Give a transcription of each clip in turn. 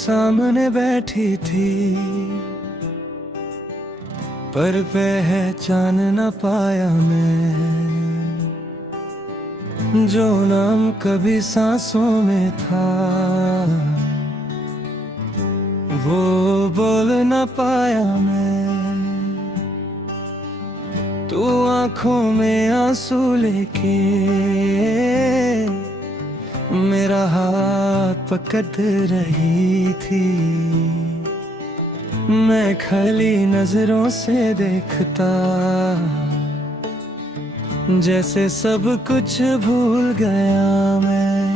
सामने बैठी थी, पर पहचान न पाया मैं, जो नाम कभी सांसों में था वो बोल न पाया मैं। तू आंखों में आंसू लेके मेरा हाथ पकड़ रही थी, मैं खाली नजरों से देखता, जैसे सब कुछ भूल गया मैं।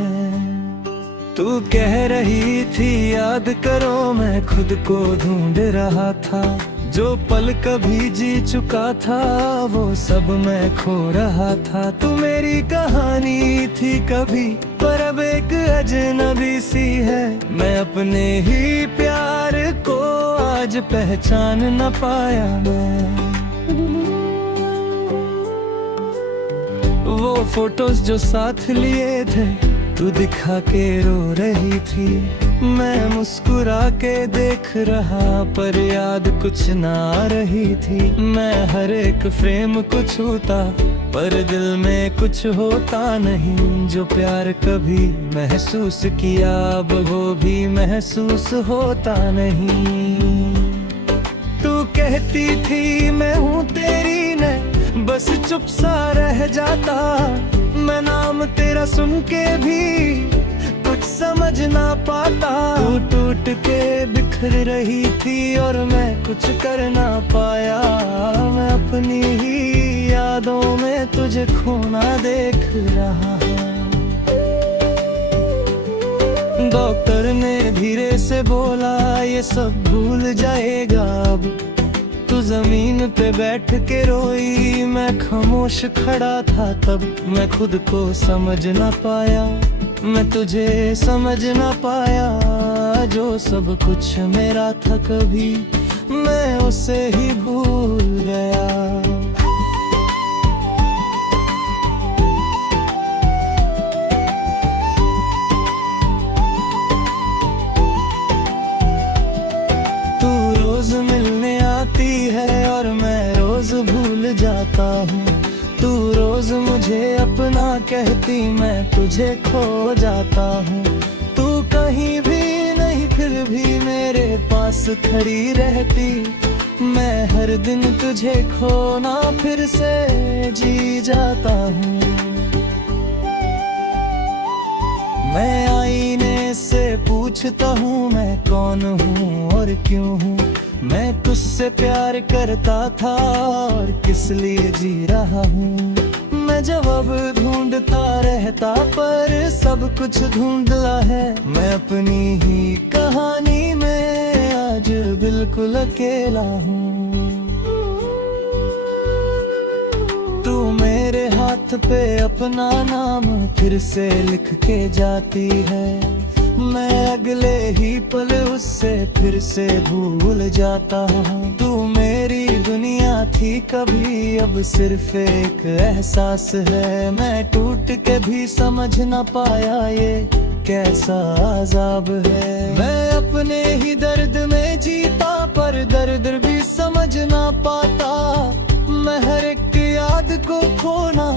तू कह रही थी याद करो, मैं खुद को ढूंढ रहा था, जो पल कभी जी चुका था वो सब मैं खो रहा था। तू मेरी कहानी थी कभी, पर अब एक अजनबी सी है, मैं अपने ही प्यार को आज पहचान न पाया मैं। वो फोटोज जो साथ लिए थे तू दिखा के रो रही थी, मैं मुस्कुरा के देख रहा पर याद कुछ ना आ रही थी। मैं हर एक फ्रेम को छूता पर दिल में कुछ होता नहीं, जो प्यार कभी महसूस किया अब वो भी महसूस होता नहीं। तू कहती थी मैं हूँ तेरी ने, बस चुप सा रह जाता, मैं नाम तेरा सुन के भी कुछ समझ ना पाता। तू टूट के बिखर रही थी और मैं कुछ कर ना पाया, मैं अपनी ही यादों में तुझे खोना देख रहा। डॉक्टर ने धीरे से बोला ये सब भूल जाएगा अब, तू जमीन पे बैठ के रोई, मैं खामोश खड़ा था तब, मैं खुद को समझ ना पाया, मैं तुझे समझ ना पाया, जो सब कुछ मेरा था कभी मैं उसे ही भूल गया। तू रोज मिलने आती है और मैं रोज भूल जाता हूँ, तू रोज मुझे अपना कहती मैं तुझे खो जाता हूँ। तू कहीं भी नहीं फिर भी मेरे पास खड़ी रहती, मैं हर दिन तुझे खोना फिर से जी जाता हूँ। मैं आईने से पूछता हूँ मैं कौन हूँ और क्यों हूँ, मैं तुझसे प्यार करता था और किस लिए जी रहा हूँ। मैं जवाब ढूंढता रहता पर सब कुछ धुंधला है, मैं अपनी ही कहानी में आज बिल्कुल अकेला हूँ। तू मेरे हाथ पे अपना नाम फिर से लिख के जाती है, मैं अगले ही पल उससे फिर से भूल जाता हूँ। तू मेरी दुनिया थी कभी अब सिर्फ एक एहसास है, मैं टूट के भी समझ ना पाया ये कैसा अजाब है। मैं अपने ही दर्द में जीता पर दर्द भी समझ ना पाता, मैं हर एक याद को खोना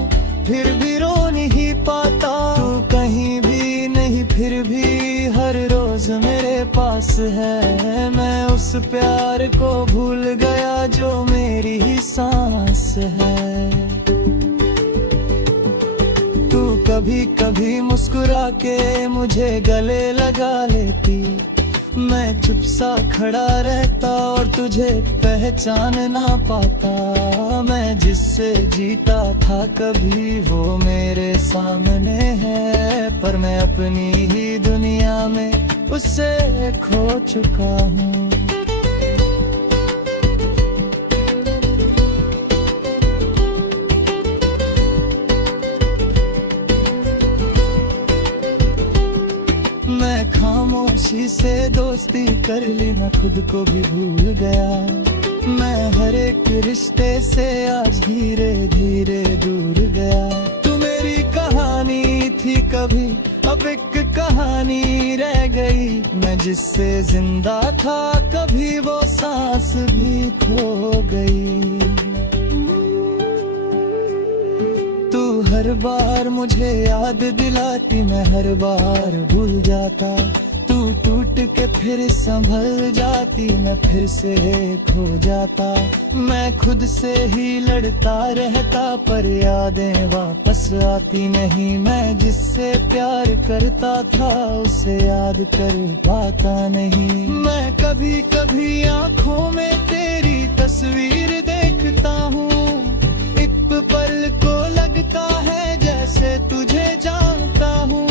फिर भी रो नहीं पाता। तू कहीं भी नहीं फिर भी हर रोज मेरे पास है, मैं उस प्यार को भूल गया जो मेरी ही सांस है। तू कभी कभी मुस्कुरा के मुझे गले लगा लेती, मैं चुप सा खड़ा रहता और तुझे पहचान ना पाता, मैं जिससे जीता था कभी वो मेरे सामने है, पर मैं अपनी ही दुनिया में उससे खो चुका हूँ। मैं खामोशी से दोस्ती कर ली, मैं खुद को भी भूल गया, मैं हर एक रिश्ते से आज धीरे धीरे दूर गया। तू मेरी कहानी थी कभी, अब एक कहानी रह गई, मैं जिससे जिंदा था, कभी वो सांस भी खो गई। तू हर बार मुझे याद दिलाती, मैं हर बार भूल जाता। तू टूट के फिर संभल जाती, मैं फिर से खो जाता। मैं खुद से ही लड़ता रहता, पर यादें वापस आती नहीं। मैं जिससे प्यार करता था, उसे याद कर पाता नहीं। मैं कभी कभी आंखों में तेरी तस्वीर देखता हूँ, एक पल को लगता है जैसे तुझे जानता हूँ।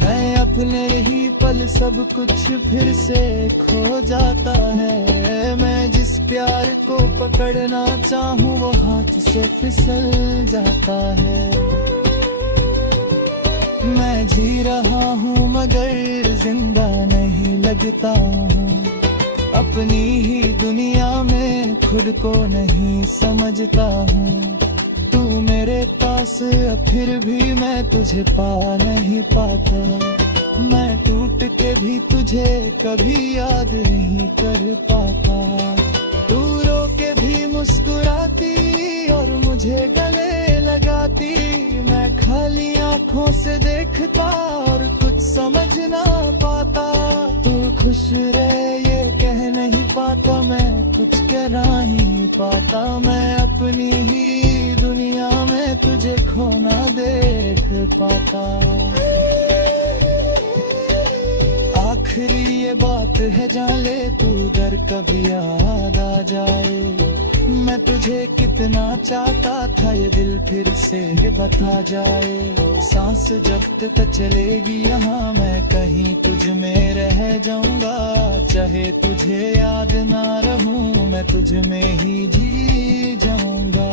मैं अपने ही पल सब कुछ फिर से खो जाता है। मैं जिस प्यार को पकड़ना चाहूँ, वो हाथ से फिसल जाता है। मैं जी रहा हूँ मगर जिंदा नहीं लगता हूँ, अपनी ही दुनिया में खुद को नहीं समझता हूँ। तू मेरे पास फिर भी मैं तुझे पा नहीं पाता। मैं टूट के भी तुझे कभी याद नहीं कर पाता। तू रो के भी मुस्कुराती और मुझे गले लगाती। मैं खाली आंखों से देखता और कुछ समझ ना पाता। तू खुश रहे ये कह नहीं पाता, मैं कुछ कहना ही पाता। मैं अपनी ही दुनिया में तुझे खोना देख पाता। आखिरी ये बात है, जान ले तू अगर कभी याद आ जाए। मैं तुझे कितना चाहता था, ये दिल फिर से बता जाए। सांस जब तक चलेगी यहाँ, मैं कहीं तुझ में रह जाऊंगा। चाहे तुझे याद ना रहूं, मैं तुझ में ही जी जाऊंगा।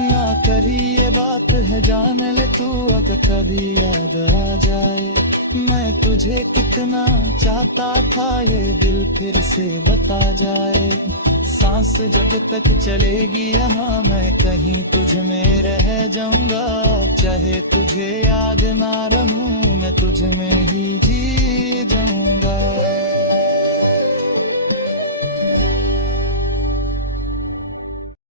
ना करी ये बात है, जान ले तू अगर कभी याद आ जाए। मैं तुझे कितना चाहता था, ये दिल फिर से बता जाए। सांस जब तक चलेगी यहाँ, मैं कहीं तुझ में रह जाऊंगा। चाहे तुझे याद ना रहूं, मैं तुझ में ही जी जाऊंगा।